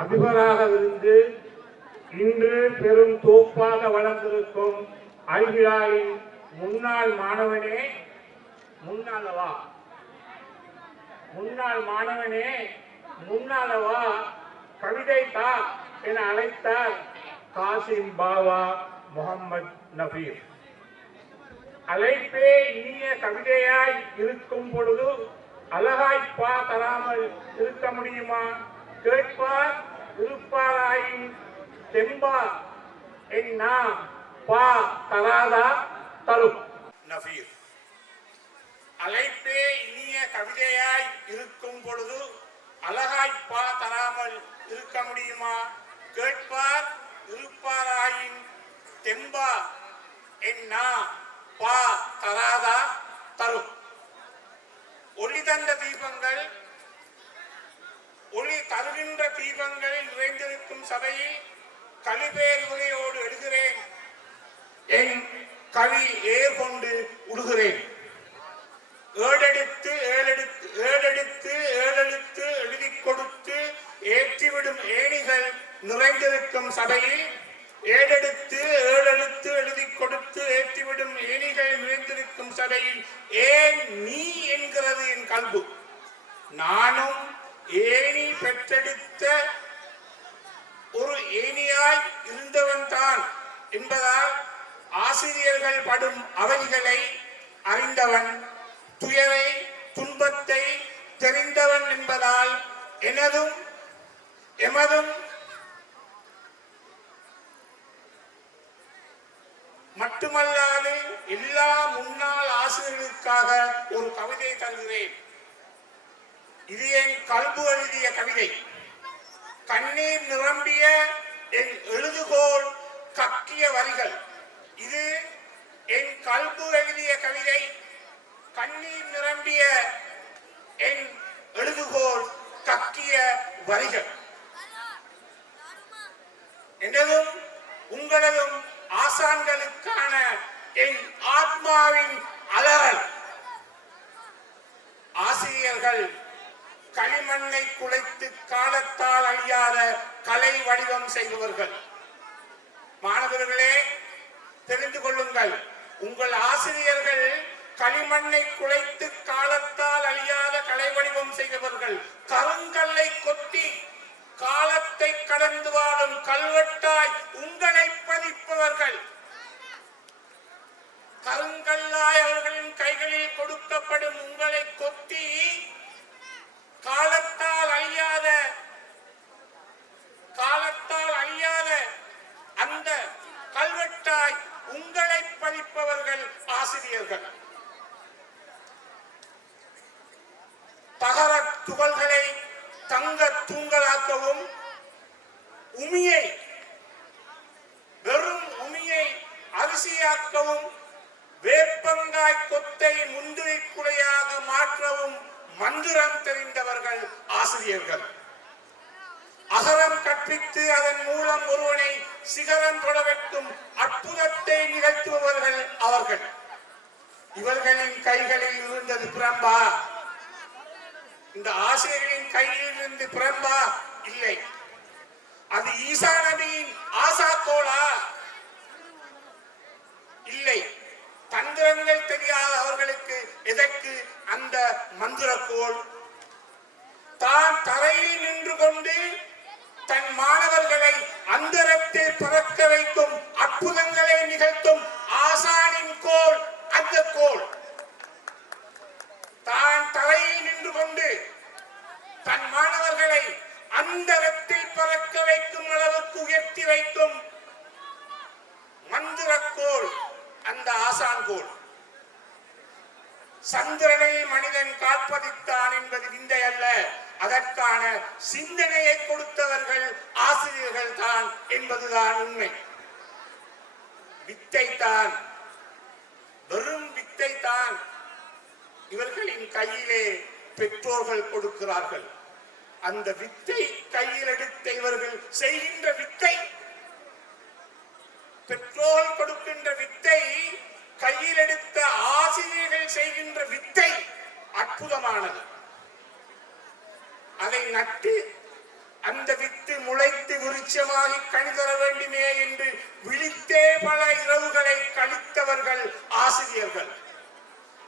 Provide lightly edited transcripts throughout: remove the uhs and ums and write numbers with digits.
அதிபராக இருந்து இன்று பெரும் தோப்பாக வளர்ந்திருக்கும் அல்ஹிலாலின் முன்னாள் மாணவனே, முன்னாளவா கவிதை தா என அழைத்தார் காசிம் பாவா முகமது நபீர். அழைப்பே இனிய கவிதையாய் இருக்கும் பொழுது அழகாய்ப்பா தராமல் இருக்க முடியுமா? கேட்பார் இருப்பாராயின் தெம்பா என்னா பா தராதா தரும். நபீர். அழைப்பே இனிய கவிதையாய் இருக்கும் பொழுது அழகாய்ப்பா தராமல் இருக்க முடியுமா? கேட்பார் இருப்பாராயின் தெம்பா என்னா பா தராதா தரும். ஒளி தந்த தீபங்கள், ஒளி தருகின்ற தீபங்கள் நிறைந்திருக்கும் சபையில் கலிபேர் உரையோடு எழுகிறேன், என் கவி ஏர் கொண்டு உடுகிறேன். ஏழெடுத்து எழுதி கொடுத்து ஏற்றிவிடும் ஏணிகள் நிறைந்திருக்கும் சபையில், ஏழெடுத்து எழுதி கொடுத்து ஏற்றிவிடும் ஏணிகள் நிறைந்திருக்கும் சபையில் ஏன் நீ என்கிறது என் கல்பு. நானும் ஏணி பெற்றெடுத்த ஒரு ஏணியாய் இருந்தவன் தான் என்பதால் ஆசிரியர்கள் படும் அவதிகளை அறிந்தவன், துயரை துன்பத்தை தெரிந்தவன் என்பதால் எனதும் எமதும் மட்டுமல்லாது எல்லா முன்னாள் ஆசிரியர்களுக்காக ஒரு கவிதை தருகிறேன். இது என் கல்பு எழுதிய கவிதை. கண்ணீர் நிரம்பிய என் எழுதுகோள் கக்கிய வரிகள். இது என் கல்பு எழுதிய கவிதை. கண்ணீர் நிரம்பிய என் எழுதுகோள் கக்கிய வரிகள். எனதும் உங்களதும் ஆசான்களுக்கான என் ஆத்மாவின் அலறல். ஆசிரியர்கள் களிமண்ணை குலைத்து காலத்தால் அழியாத கலை வடிவம் செய்பவர்கள். மாணவர்களே, தெரிந்து கொள்ளுங்கள், உங்கள் ஆசிரியர்கள் களிமண்ணை குலைத்து காலத்தால் அழியாத கலை வடிவம் செய்தவர்கள். கருங்கல்லை கொத்தி காலத்தை கடந்து வாழும் கல்வெட்டாய் உங்களை பதிப்பவர்கள். கருங்கல்லாய் அவர்களின் கைகளில் கொடுக்கப்படும் உங்களை கொத்தி காலத்தால் அழியாத அந்த கல்வெட்டாய் உங்களை பதிப்பவர்கள் ஆசிரியர்கள். தகர துகள்களை தங்க தூங்கலாக்கவும், வெறும் உமியை அரிசியாக்கவும், வேப்பங்காய் கொத்தை முந்திரி குலையாக மாற்றவும் மந்திரம் தெரிந்தவர்கள் ஆசிரியர்கள். அகரம் கற்பித்து அதன் மூலம் ஒருவனை சிகரம் தொட வைக்கும் அற்புதத்தை நிகழ்த்துபவர்கள் அவர்கள். இவர்களின் கைகளில் இருந்தது பிரம்பா. இந்த ஆசிரியர்களின் கையில் இருந்து பிரம்பா இல்லை. அது ஈசா நபியின் ஆசாக்கோளா? இல்லை. தந்திரங்கள் தெரியாத அவர்களுக்கு எதற்கு அந்த மந்திரக்கோள்? தான் தரையில் நின்று கொண்டு தன் மாணவர்களை அந்தரத்தில் பறக்க வைக்கும் அற்புதங்களை நிகழ்த்தும் ஆசானின் கோள் அந்த கோள். தான் தரையில் நின்று கொண்டு தன் மாணவர்களை அந்தரத்தில் பறக்க வைக்கும் அளவுக்கு உயர்த்தி வைக்கும் மந்திரக்கோள் அந்த ஆசான் கோள். சந்திரனை மனிதன் காற்பதித்தான் என்பது விந்தை அல்ல. அதற்கான சிந்தனையை கொடுத்தவர்கள் ஆசிரியர்கள் தான் என்பதுதான் உண்மை. வித்தைத்தான், வெறும் வித்தைத்தான் இவர்களின் கையிலே பெற்றோர்கள் கொடுக்கிறார்கள். அந்த வித்தை கையில் எடுத்த இவர்கள் செய்கின்ற வித்தை, பெற்றோர் கொடுக்கின்ற வித்தை, கையில் எடுத்த ஆசிரியர்கள் செய்கின்ற வித்தை அற்புதமானது. அதை நட்டு அந்த வித்து முளைத்து விருட்சமாகி கனி தர வேண்டுமே என்று விழித்தே பல இரவுகளை கழித்தவர்கள் ஆசிரியர்கள்.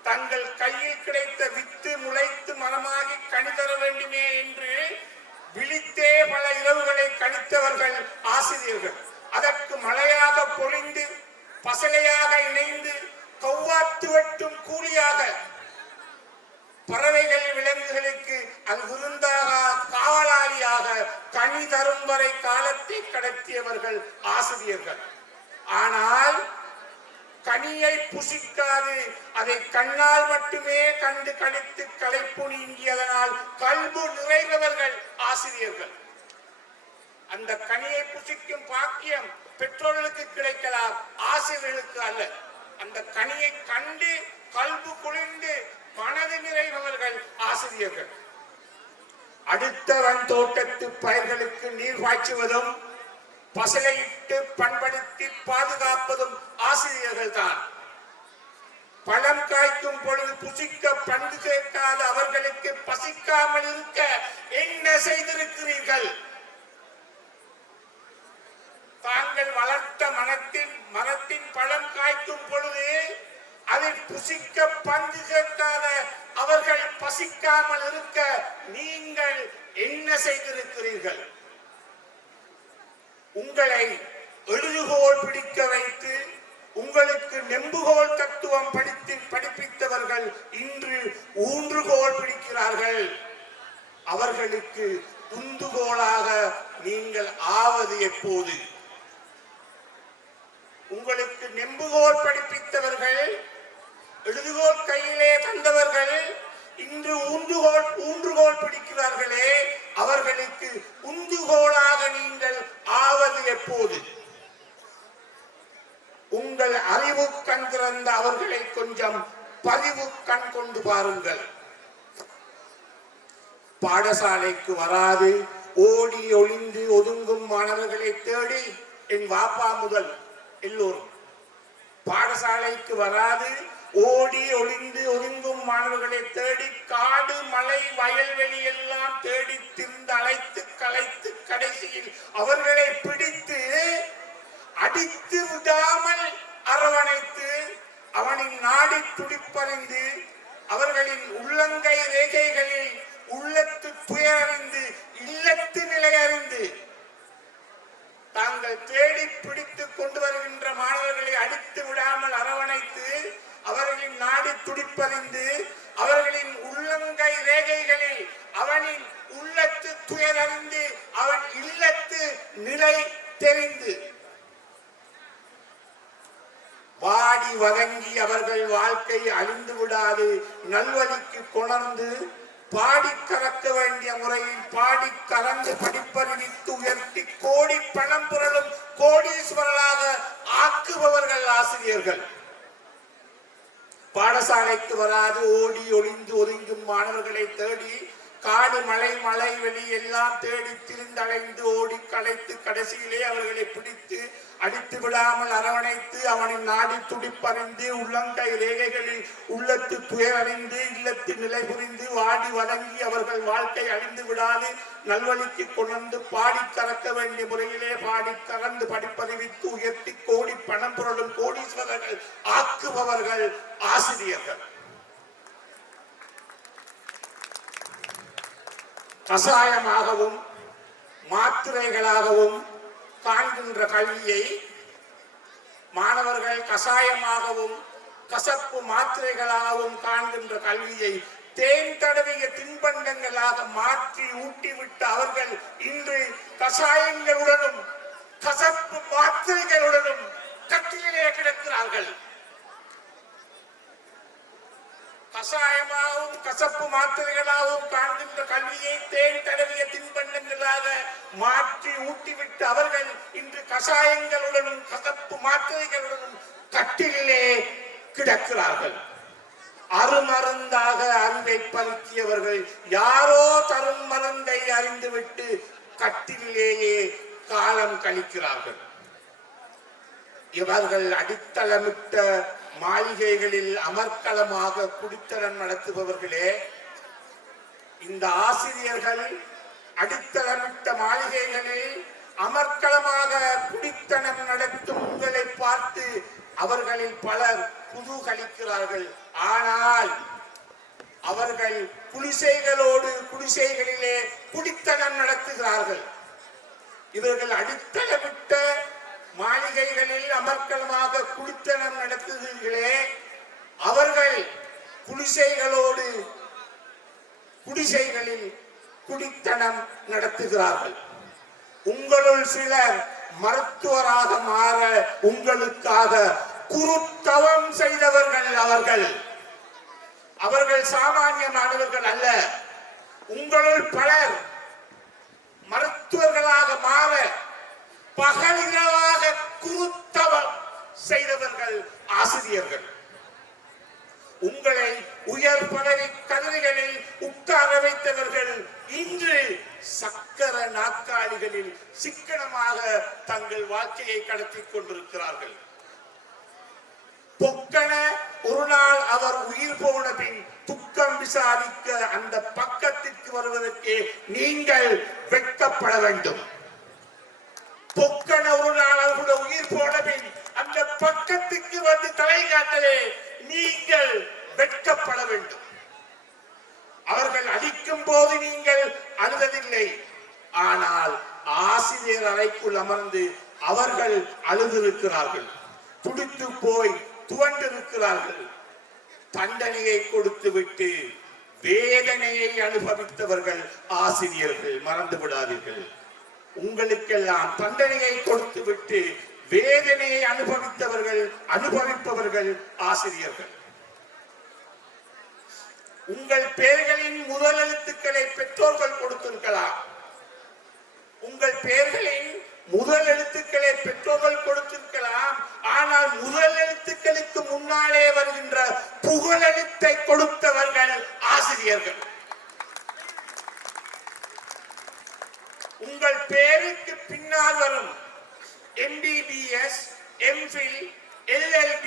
தங்கள் கையில் கிடைத்த வித்து முளைத்து மரமாகி கனி தர வேண்டுமே என்று விழித்தே பல இரவுகளை கழித்தவர்கள் ஆசிரியர்கள். அதற்கு மழையாக பொழிந்து பசலையாக இணைந்து கௌவாத்து வெட்டும் கூலியாக பறவைகள் விலங்குகளுக்கு அது விருந்தாக காவலாளியாக கனி தரும் வரை காலத்தை கடத்தியவர்கள் ஆசிரியர்கள். ஆனால் கனியை புசிக்காது அதை கண்ணால் மட்டுமே கண்டு கழித்து களைப்பு நீங்கியதனால் கல்பு நிறைந்தவர்கள் ஆசிரியர்கள். அந்த கனியை புசிக்கும் பாக்கியம் பெற்றோர்களுக்கு கிடைக்கலாம், ஆசிரியர்களுக்கு அல்ல. அந்த கனியை கண்டு கல்பு குளிர்ந்து மனது நிறைந்தவர்கள் ஆசிரியர்கள். அடுத்தவன் தோட்டத்து பயிர்களுக்கு நீர் பாய்ச்சுவதும் பசலையிட்டு பண்படுத்தி பாதுகாப்பதும் ஆசிரியர்கள் தான். பழம் காய்க்கும் பொழுது புசிக்க பண்பு கேட்காத அவர்களுக்கு பசிக்காமல் இருக்க என்ன செய்திருக்கிறீர்கள்? தாங்கள் வளர்த்த மரத்தின் பழம் காய்க்கும் பொழுது அதை புசிக்க பந்து கேட்காத அவர்கள் பசிக்காமல் இருக்க நீங்கள் என்ன செய்திருக்கிறீர்கள்? உங்களை எழுதுகோல் பிடிக்க வைத்து உங்களுக்கு நெம்புகோல் தத்துவம் படிப்பித்தவர்கள் இன்று ஊன்றுகோல் பிடிக்கிறார்கள். அவர்களுக்கு உந்துகோலாக நீங்கள் ஆவது எப்போது? உங்களுக்கு நெம்புகோல் படிப்பித்தவர்கள், எழுதுகோல் கையிலே தந்தவர்கள் இன்று ஊன்றுகோல் பிடிக்கிறார்களே, அவர்களுக்கு உந்துகோலாக நீங்கள் ஆவது எப்போது? உங்கள் அறிவு கண் திறந்த அவர்களை கொஞ்சம் பதிவு கண் கொண்டு பாருங்கள். பாடசாலைக்கு வராது ஓடி ஒளிந்து ஒதுங்கும் மாணவர்களை தேடி என் வாப்பா முதல் எல்லோரும் பாடசாலைக்கு வராது ஓடி ஒளிந்து ஒதுங்கும் மாணவர்களை தேடி காடு மலை வயல்வெளி எல்லாம் தேடி திருந்து அழைத்து கலைத்து கடைசியில் அவர்களை பிடித்து அடித்து விடாமல் அரவணைத்து அவனின் நாடி துடிப்பறிந்து அவர்களின் உள்ளங்கை ரேகைகளில் உள்ளத்து துயரறிந்து இல்லத்து நிலையறிந்து தாங்கள் தேடி பிடித்து கொண்டு வருகின்ற மாணவர்களை அடித்து விடாமல் அரவணைத்து அவர்களின் நாடி துடிப்பறிந்து அவர்களின் உள்ளங்கை ரேகைகளில் அவனின் உள்ளத்து துயரறிந்து அவன் இல்லத்து நிலை தெரிந்து வாடி வதங்கி அவர்கள் வாழ்க்கை அழிந்து விடாது நல்வழிக்கு கொணர்ந்து பாடி கறக்க வேண்டிய முறையில் பாடி கறந்து படிப்பறிவித்து உயர்த்தி கோடி பணம் புரளும் கோடீஸ்வரர்களாக ஆக்குபவர்கள் ஆசிரியர்கள். பாடசாலைக்கு வராது ஓடி ஒளிந்து ஒதுங்கும் மாணவர்களை தேடி காடு மலை வெளி எல்லாம் தேடி திரிந்தடைந்து ஓடி களைத்து கடைசியிலே அவர்களை பிடித்து அடித்து விடாமல் அரவணைத்து அவனின் நாடி துடிப்பறிந்து உள்ளங்கை ரேகைகளில் உள்ளத்து துயரறிந்து இல்லத்து நிலை புரிந்து வாடி வதங்கி அவர்கள் வாழ்க்கை அழிந்து விடாது நல்வழிக்கு கொண்டு பாடி கறக்க வேண்டிய முறையிலே பாடி கறந்து படிப்பறிவித்து உயர்த்தி கோடி பணம் புரளும் கோடீஸ்வரர்கள் ஆக்குபவர்கள் ஆசிரியர்கள். கசாயமாகவும் மாத்திரைகளாகவும் காண்கின்ற கல்வியை மாணவர்கள் கசாயமாகவும் கசப்பு மாத்திரைகளாகவும் காண்கின்ற கல்வியை தேன் தடவிய தின்பண்டங்களாக மாற்றி ஊட்டிவிட்டு அவர்கள் இன்று கசாயங்களுடனும் கசப்பு மாத்திரைகளுடனும் கட்டிலே கிடக்கிறார்கள். கசாயமாகவும் கசப்பு மாத்திரைகளாகவும் காண்கின்ற கல்வியை தேன் தடவிய தின்பண்டங்களாக மாற்றி ஊட்டிவிட்டு அவர்கள் இன்று கசாயங்களுடனும் கசப்பு மாத்திரைகளுடனும் கட்டிலே கிடக்கிறார்கள். அருமருந்தாக அறிவை பருத்தியவர்கள் யாரோ தரும் மருந்தை அறிந்துவிட்டு கட்டிலேயே காலம் கழிக்கிறார்கள். இவர்கள் அடித்தளமிட்ட மாளிகைகளில் அமர்க்களமாக குடித்தனம் நடத்துபவர்களே, இந்த ஆசிரியர்கள் அடித்தளமிட்ட மாளிகைகளில் அமர்க்களமாக குடித்தனம் நடத்தும் உங்களை பார்த்து அவர்களில் பலர் குதூகலிக்கிறார்கள். ஆனால் அவர்கள் குடிசைகளிலே குடித்தனம் நடத்துகிறார்கள். இவர்கள் அடித்தளமிட்ட மாளிகைகளில் அமர்க்களமாக குடித்தனம் நடத்துகிறீர்களே, அவர்கள் குடிசைகளில் குடித்தனம் நடத்துகிறார்கள். உங்களுள் சிலர் மருத்துவராக மாற உங்களுக்காக குருத்தவம் செய்தவர்கள். அவர்கள் சாமானியமானவர்கள் அல்ல. உங்களுள் பலர் மருத்துவர்களாக மாற பகலிரவாக குருத்தவம் செய்தவர்கள் ஆசிரியர்கள். உங்களை உயர் பதவி கதிரைகளில் உட்கார வைத்தவர்கள் இன்று சக்கர நாற்காலிகளில் சிக்கனமாக தங்கள் வாழ்க்கையை கடத்திக் கொண்டிருக்கிறார்கள். பொக்கன ஒரு நாள் அவர் உயிர் போன பின் துக்கம் விசாரிக்க அந்த பக்கத்திற்கு வருவதற்கு நீங்கள் வெட்கப்பட வேண்டும். பொக்கன ஒரு நாள் அவர்களுடைய உயிர் போன பின் அந்த பக்கத்துக்கு வந்து தலை காட்டலே நீங்கள் வெட்கப்பட வேண்டும். அவர்கள் அடிக்கும் போது நீங்கள் அழுததில்லை. ஆனால் ஆசிரியர் அறைக்குள் அமர்ந்து அவர்கள் அழுதிருக்கிறார்கள். துடித்து போய் துவண்டிருக்கிறார்கள். தண்டனையை கொடுத்து விட்டு வேதனையை அனுபவித்தவர்கள் ஆசிரியர்கள். மறந்து விடாதீர்கள். உங்களுக்கெல்லாம் தண்டனையை கொடுத்து விட்டு வேதனையை அனுபவிப்பவர்கள் ஆசிரியர்கள். உங்கள் பெயர்களின் முதல் எழுத்துக்களை பெற்றோர்கள் கொடுத்திருக்கலாம். உங்கள் பெயர்களின் முதல் எழுத்துக்களை பெற்றோர்கள் கொடுத்திருக்கலாம். ஆனால் முதல் எழுத்துக்களுக்கு முன்னாலே வருகின்ற புகழெழுத்தை கொடுத்தவர்கள் ஆசிரியர்கள். உங்கள் பெயருக்கு பின்னால் வரும் MBBS, MPhil, LLB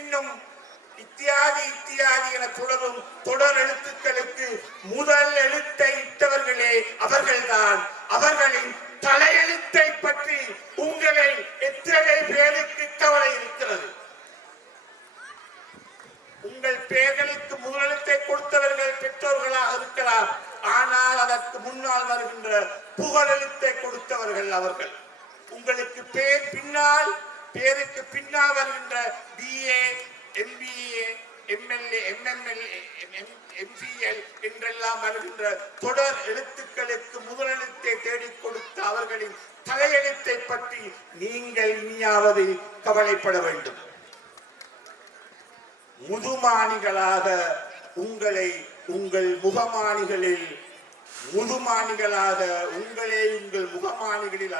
இன்னும் இத்தியாதி என தொடரும் தொடர் எழுத்துக்களுக்கு முதல் எழுத்தை இட்டவர்களே அவர்கள்தான். அவர்களின் தலையெழுத்தை பற்றி உங்களை எத்தனை பேருக்கு கவலை இருக்கிறது? உங்கள் பெயர்களுக்கு முதலெழுத்தை கொடுத்தவர்கள் பெற்றோர்களாக இருக்கலாம். ஆனால் அதற்கு முன்னால் வருகின்ற புகழெழுத்தை கொடுத்தவர்கள் அவர்கள். உங்களுக்கு பேருக்கு பின்னால் வருகின்ற BA, MBA, MLA, MML, MCL என்றெல்லாம் வருகின்ற தொடர் எழுத்துக்களுக்கு முதலெழுத்தை தேடிக் கொடுத்த அவர்களின் தலையெழுத்தை பற்றி நீங்கள் இனியாவது கவலைப்பட வேண்டும். முதுமானிகளாக உங்களை உங்கள் முகமானிகளில்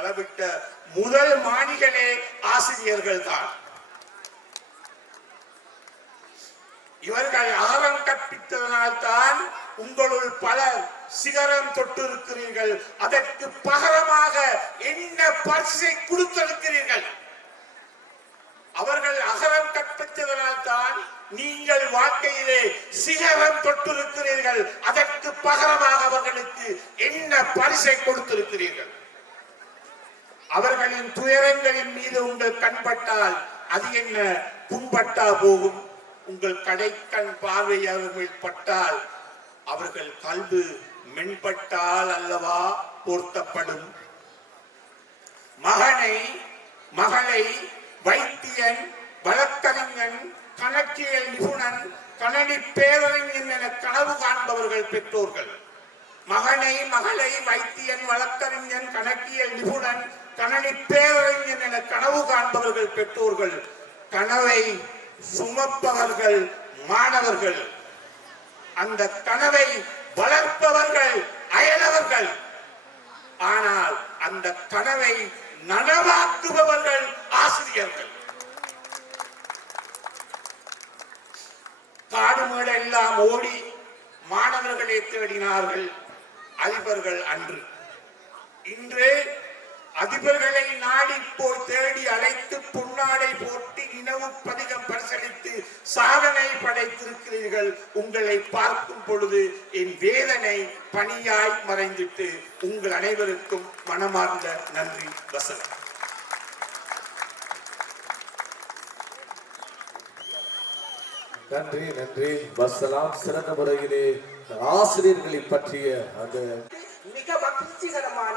அளவிட்ட முதல் மானிகளே ஆசிரியர்கள் தான். இவர்கள் அறம் கற்பித்ததனால் தான் உங்களுள் பலர் சிகரம் தொட்டிருக்கிறீர்கள். அதற்கு பகரமாக என்ன பரிசை கொடுத்திருக்கிறீர்கள்? அவர்கள் அகரம் கற்பித்ததனால் தான் நீங்கள் வாழ்க்கையிலே சிகரம் தொட்டிருக்கிறீர்கள். அதற்கு பகரமாக அவர்களுக்கு என்ன பரிசை கொடுத்திருக்கிறீர்கள்? அவர்களின் துயரங்களின் மீது உங்கள் கண்பட்டால் அது என்ன புண்பட்டா போகும்? உங்கள் கடைக்கண் பார்வை அவர்கள் பட்டால் அவர்கள் கல்வி மென்பட்டால் அல்லவா பொருத்தப்படும். மகளை வைத்தியன், வழக்கறிஞன், கணக்கியல் நிபுணன், கணனி பேரறிஞன் என கனவு காண்பவர்கள் பெற்றோர்கள். மகளை வைத்தியன், வழக்கறிஞன், கணக்கியல் நிபுணன், கணனி பேரறிஞன் என கனவு காண்பவர்கள் பெற்றோர்கள். கனவை சுமப்பவர்கள் மாணவர்கள். அந்த கனவை வளர்ப்பவர்கள் அயலவர்கள். ஆனால் அந்த கனவை நனவாக்குபவர்கள் ஆசிரியர்கள். காடுமேடு எல்லாம் ஓடி மாணவர்களை தேடினார்கள் அதிபர்கள் அன்று. இன்று அதிபர்களை நாடி போய் தேடி அழைத்து பொன்னாடை போட்டு இனவு பதிகம் பரிசளித்து சாதனை படைத்திருக்கிறீர்கள். உங்களை பார்க்கும் பொழுது என் வேதனை பணியாய் மறைந்திட்டு உங்கள் அனைவருக்கும் மனமார்ந்த நன்றி. வசனம். நன்றி நன்றி வசலாம். சிறந்த முறையிலே ஆசிரியர்களை பற்றிய அந்த மிக மகிழ்ச்சிகரமான